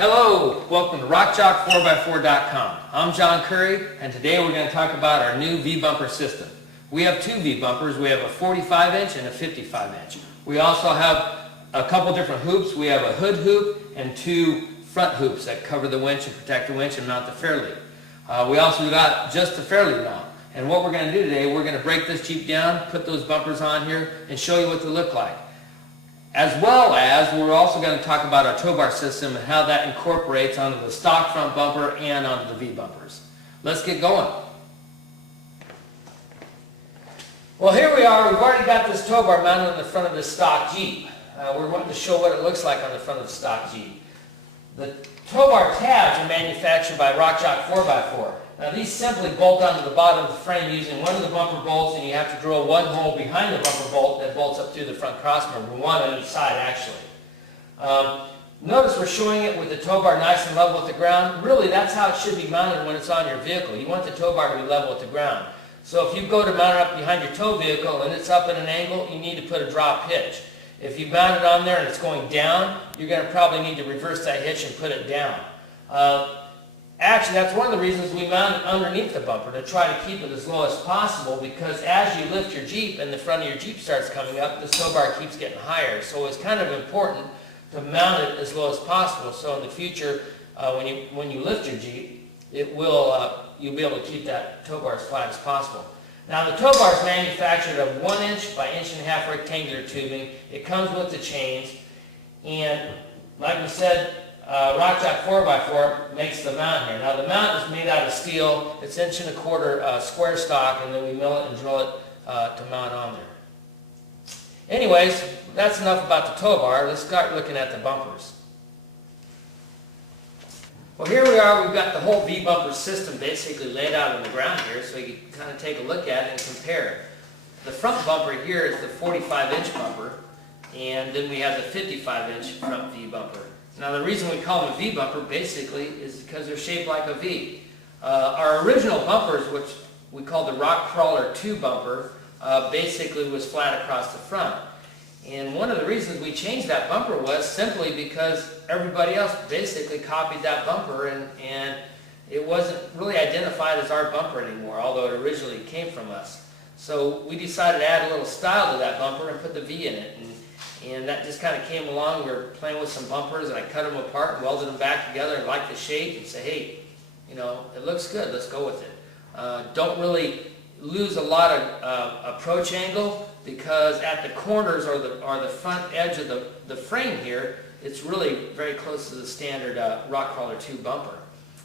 Hello, welcome to RockChalk4x4.com. I'm John Currie, and today we're going to talk about our new V-bumper system. We have two V-bumpers. We have a 45-inch and a 55-inch. We also have a couple different hoops. We have a hood hoop and two front hoops that cover the winch and protect the winch and mount the fairlead. We also got just the fairlead mount. And what we're going to do today, we're going to break this Jeep down, put those bumpers on here, and show you what they look like. As well as, we're also going to talk about our tow bar system and how that incorporates onto the stock front bumper and onto the V-bumpers. Let's get going. Well, here we are. We've already got this tow bar mounted on the front of this stock Jeep. We're wanting to show what it looks like on the front of the stock Jeep. The tow bar tabs are manufactured by RockChalk 4x4. Now these simply bolt onto the bottom of the frame using one of the bumper bolts, and you have to drill one hole behind the bumper bolt that bolts up through the front crossmember, one on each side actually. Notice we're showing it with the tow bar nice and level with the ground. Really, that's how it should be mounted when it's on your vehicle. You want the tow bar to be level with the ground. So if you go to mount it up behind your tow vehicle and it's up at an angle, you need to put a drop hitch. If you mount it on there and it's going down, you're going to probably need to reverse that hitch and put it down. Actually, that's one of the reasons we mount it underneath the bumper, to try to keep it as low as possible, because as you lift your Jeep and the front of your Jeep starts coming up, the tow bar keeps getting higher. So it's kind of important to mount it as low as possible, so in the future, when you lift your Jeep, you'll be able to keep that tow bar as flat as possible. Now the tow bar is manufactured of 1 inch by 1.5 inch rectangular tubing. It comes with the chains, and like we said, RockChalk 4x4 makes the mount here. Now the mount is made out of steel. It's 1.25 inch square stock, and then we mill it and drill it to mount on there. Anyways, that's enough about the tow bar. Let's start looking at the bumpers. Well, here we are. We've got the whole V-bumper system basically laid out on the ground here, so you can kind of take a look at it and compare it. The front bumper here is the 45-inch bumper, and then we have the 55-inch front V-bumper. Now the reason we call them a V-bumper basically is because they're shaped like a V. Our original bumpers, which we called the RockCrawler V bumper, basically was flat across the front. And one of the reasons we changed that bumper was simply because everybody else basically copied that bumper, and it wasn't really identified as our bumper anymore, although it originally came from us. So we decided to add a little style to that bumper and put the V in it. And that just kind of came along. We were playing with some bumpers, and I cut them apart and welded them back together and liked the shape, and say, hey, you know, it looks good, let's go with it. Don't really lose a lot of approach angle, because at the corners or the front edge of the frame here, it's really very close to the standard RockCrawler V bumper.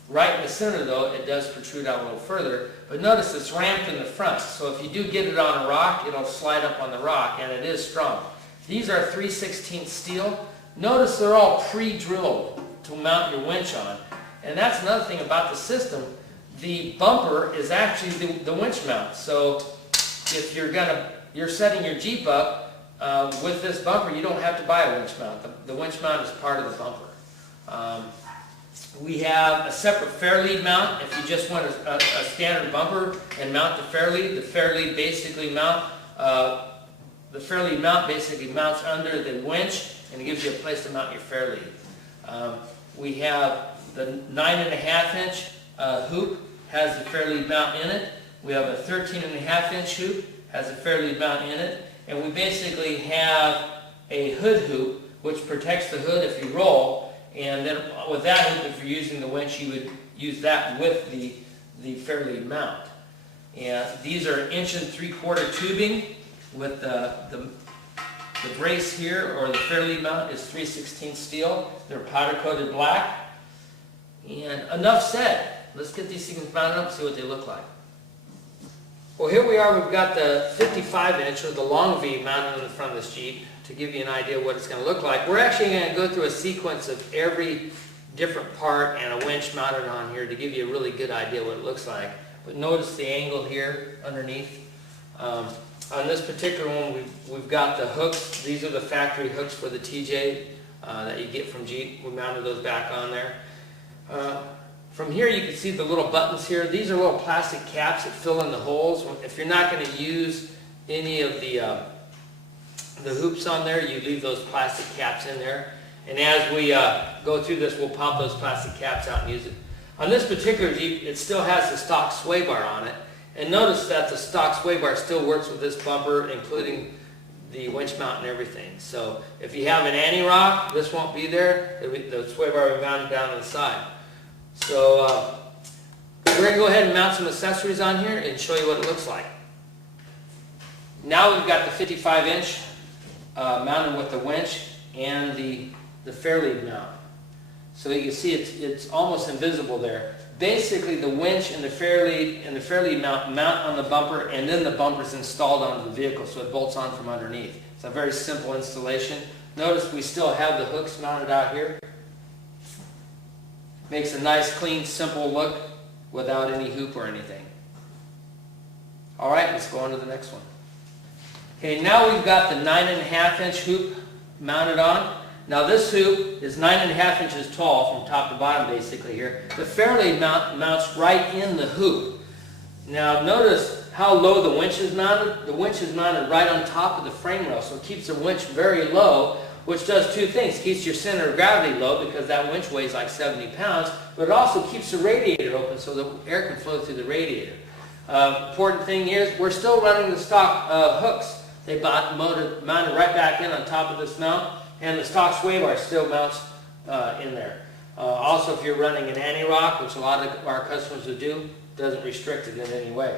Right in the center though, it does protrude out a little further, but notice it's ramped in the front, so if you do get it on a rock, it'll slide up on the rock, and it is strong. These are 3/16 steel. Notice they're all pre-drilled to mount your winch on. And that's another thing about the system. The bumper is actually the winch mount. So if you're setting your Jeep up with this bumper, you don't have to buy a winch mount. The winch mount is part of the bumper. We have a separate fairlead mount if you just want a standard bumper and mount the fairlead. The fairlead basically mounts under the winch, and it gives you a place to mount your fairlead. We have the 9.5 inch hoop, has the fairlead mount in it. We have a 13.5 inch hoop, has a fairlead mount in it. And we basically have a hood hoop, which protects the hood if you roll. And then with that hoop, if you're using the winch, you would use that with the fairlead mount. And these are 1.75 inch tubing. With the brace here, or the fairlead mount, is 3/16 steel. They're powder coated black. And enough said. Let's get these things mounted up and see what they look like. Well, here we are. We've got the 55-inch, or the long V, mounted on the front of this Jeep to give you an idea of what it's going to look like. We're actually going to go through a sequence of every different part and a winch mounted on here to give you a really good idea of what it looks like. But notice the angle here underneath. On this particular one, we've got the hooks. These are the factory hooks for the TJ that you get from Jeep. We mounted those back on there. From here you can see the little buttons here. These are little plastic caps that fill in the holes. If you're not going to use any of the hoops on there, you leave those plastic caps in there. And as we go through this, we'll pop those plastic caps out and use it. On this particular Jeep, it still has the stock sway bar on it. And notice that the stock sway bar still works with this bumper, including the winch mount and everything. So if you have an Antirock, this won't be there. The sway bar will be mounted down on the side. So we're going to go ahead and mount some accessories on here and show you what it looks like. Now we've got the 55-inch mounted with the winch and the fairlead mount. So you can see it's almost invisible there. Basically, the winch and the fairlead mount on the bumper, and then the bumper is installed onto the vehicle, so it bolts on from underneath. It's a very simple installation. Notice we still have the hooks mounted out here. Makes a nice, clean, simple look without any hoop or anything. All right, let's go on to the next one. Okay, now we've got the 9.5-inch hoop mounted on. Now this hoop is 9.5 inches tall from top to bottom basically here. The fairlead mounts right in the hoop. Now notice how low the winch is mounted. The winch is mounted right on top of the frame rail, so it keeps the winch very low, which does two things. It keeps your center of gravity low because that winch weighs like 70 pounds, but it also keeps the radiator open so the air can flow through the radiator. Important thing here is we're still running the stock hooks. They mounted right back in on top of this mount. And the stock sway bar still mounts in there. Also, if you're running an Antirock, which a lot of our customers would do, doesn't restrict it in any way.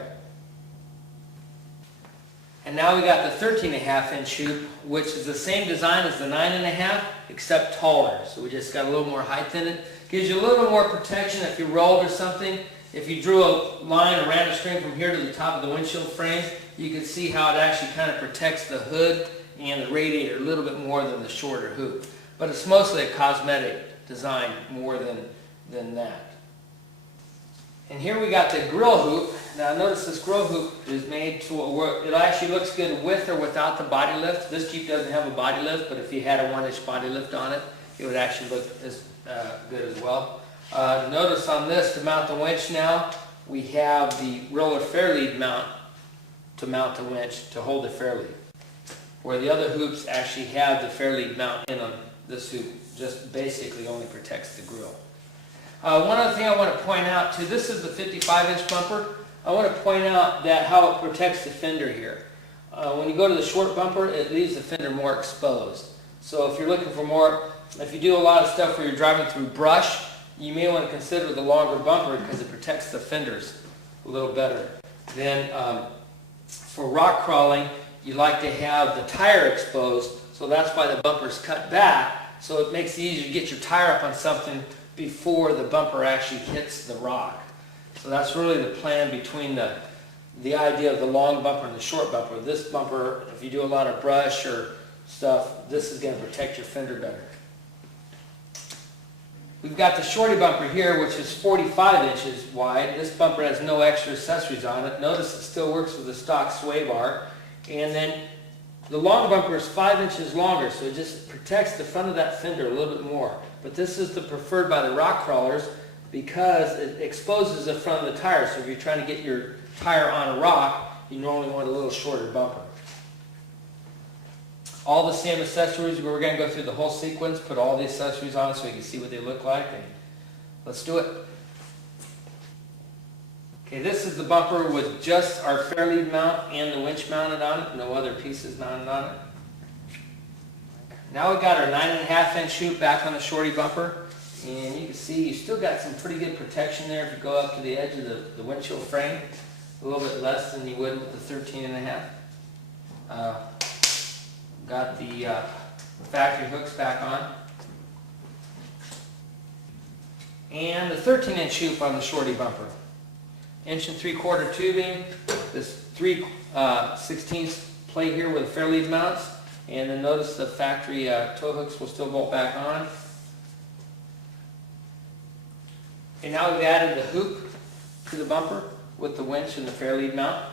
And now we got the 13.5-inch hoop, which is the same design as the 9.5, except taller. So we just got a little more height in it. Gives you a little bit more protection if you rolled or something. If you drew a line or ran a string from here to the top of the windshield frame, you can see how it actually kind of protects the hood and the radiator a little bit more than the shorter hoop. But it's mostly a cosmetic design more than that. And here we got the grill hoop. Now notice this grill hoop is made to work. It actually looks good with or without the body lift. This Jeep doesn't have a body lift, but if you had a 1-inch body lift on it, it would actually look as good as well. Notice on this, to mount the winch now, we have the roller fairlead mount to mount the winch to hold the fairlead. Where the other hoops actually have the fairlead mount in them, this hoop just basically only protects the grill. One other thing I want to point out too, this is the 55-inch bumper. I want to point out that how it protects the fender here. When you go to the short bumper, it leaves the fender more exposed. So if you're looking for more, if you do a lot of stuff where you're driving through brush, you may want to consider the longer bumper because it protects the fenders a little better. Then for rock crawling, you like to have the tire exposed, so that's why the bumper's cut back, so it makes it easier to get your tire up on something before the bumper actually hits the rock. So that's really the plan between the idea of the long bumper and the short bumper. This bumper, if you do a lot of brush or stuff, this is going to protect your fender better. We've got the shorty bumper here, which is 45 inches wide. This bumper has no extra accessories on it. Notice it still works with the stock sway bar. And then the long bumper is 5 inches longer, so it just protects the front of that fender a little bit more. But this is the preferred by the rock crawlers because it exposes the front of the tire. So if you're trying to get your tire on a rock, you normally want a little shorter bumper. All the same accessories. We're going to go through the whole sequence, put all the accessories on so you can see what they look like. And let's do it. Okay, this is the bumper with just our fairlead mount and the winch mounted on it, no other pieces mounted on it. Now we've got our 9.5-inch hoop back on the shorty bumper, and you can see you still got some pretty good protection there if you go up to the edge of the windshield frame, a little bit less than you would with the 13.5. Got the factory hooks back on. And the 13-inch hoop on the shorty bumper. 1 3/4 tubing, this 3/16 plate here with the fairlead mounts, and then notice the factory tow hooks will still bolt back on. And now we've added the hoop to the bumper with the winch and the fairlead mount.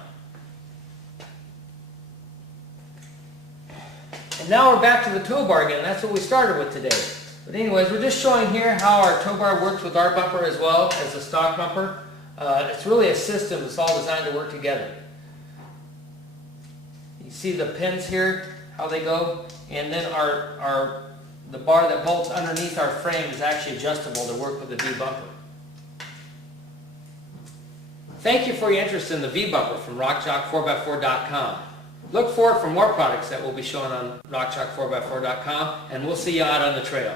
And now we're back to the tow bar again. That's what we started with today. But anyways, we're just showing here how our tow bar works with our bumper as well as the stock bumper. It's really a system. It's all designed to work together. You see the pins here, how they go, and then the bar that bolts underneath our frame is actually adjustable to work with the V bumper. Thank you for your interest in the V bumper from RockChalk4x4.com. Look forward for more products that we'll be showing on RockChalk4x4.com, and we'll see you out on the trail.